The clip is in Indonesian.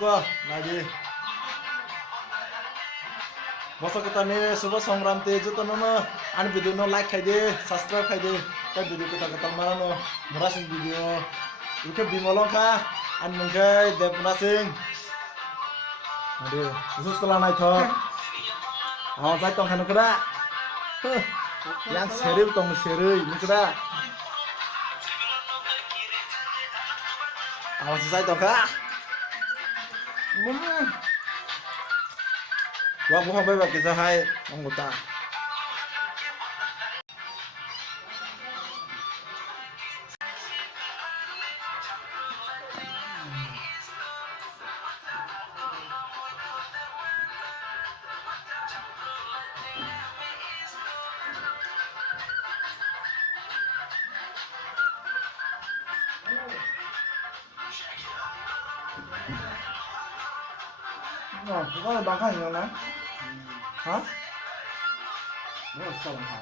ko lagi masa kita nih suba songram te joto no an video no like khai de subscribe khai de ta video kita mana no murasing video uke bimolong ka an mungkai depna sing aduh usus telah naik thok awan sai tong khanu kada yang seril tong serei nikda awan sai tong ka wah bukan bebek kisah hai anggota oh bukan bangkai yang mana hah Nó là sòng hả?